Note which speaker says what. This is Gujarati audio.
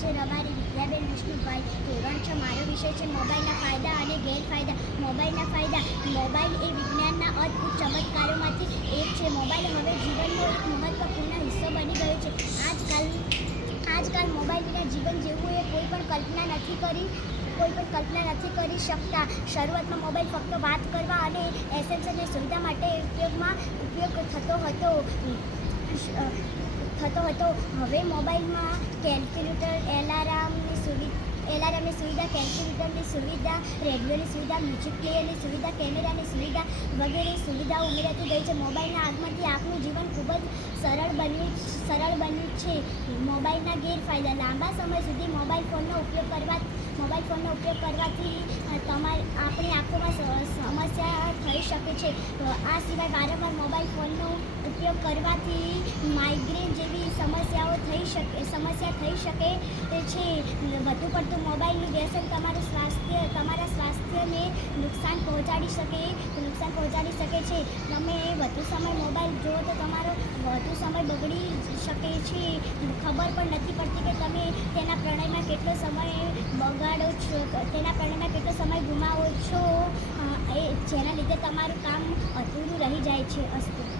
Speaker 1: છે રબારી વિદ્યાબેન વિષ્ણુભાઈ. ધોરણ છ, મારો વિષય છે મોબાઈલના ફાયદા અને ગેરફાયદા. મોબાઈલના ફાયદા, મોબાઈલ એ વિજ્ઞાનના અદ્ભુત ચમત્કારોમાંથી એક છે. મોબાઈલ હવે જીવનનો એક મહત્વપૂર્ણ હિસ્સો બની ગયો છે. આજકાલ આજકાલ મોબાઈલ વિના જીવન જેવું એ કોઈ પણ કલ્પના નથી કરી, કોઈ પણ કલ્પના નથી કરી શકતા. શરૂઆતમાં મોબાઈલ ફક્ત વાત કરવા અને એસએમએસની સુવિધા માટે ઉપયોગમાં ઉપયોગ થતો હતો. થતો હતો હવે મોબાઈલમાં કેલ્ક્યુલેટર, એલાર્મની સુવિધા એલાર્મની સુવિધા, કેલ્ક્યુલેટરની સુવિધા, રેડિયોની સુવિધા, મ્યુઝિક પ્લેયરની સુવિધા, કેમેરાની સુવિધા વગેરે સુવિધાઓ ઉમેરાતી ગઈ છે. મોબાઈલના આગમનથી આપણું જીવન ખૂબ જ સરળ બન્યું સરળ બન્યું છે. મોબાઈલના ગેરફાયદા. લાંબા સમય સુધી મોબાઈલ ફોનનો ઉપયોગ કરવા, મોબાઈલ ફોનનો ઉપયોગ કરવાથી તમારે, આપણી આંખોમાં સ- સમસ્યા થઈ શકે આ સિવાય વારંવાર મોબાઈલ ફોનનો ઉપયોગ કરવાથી માઇગ્રેન જેવી સમસ્યાઓ થઈ શકે, સમસ્યા થઈ શકે છે. વધુ પડતું મોબાઈલનું વ્યસન તમારું સ્વાસ્થ્ય, તમારા સ્વાસ્થ્યને નુકસાન પહોંચાડી શકે, નુકસાન પહોંચાડી શકે છે. તમે વધુ સમય મોબાઈલ જુઓ તો તમારો વધુ સમય બગડી શકે છે. ખબર પણ નથી પડતી કે તમે તેના પ્રણયમાં કેટલો સમય બગાડો છો, તેના પ્રણયમાં કેટલો સમય ગુમાવો તમારું કામ અધૂરું રહી જાય છે અસ્તુ.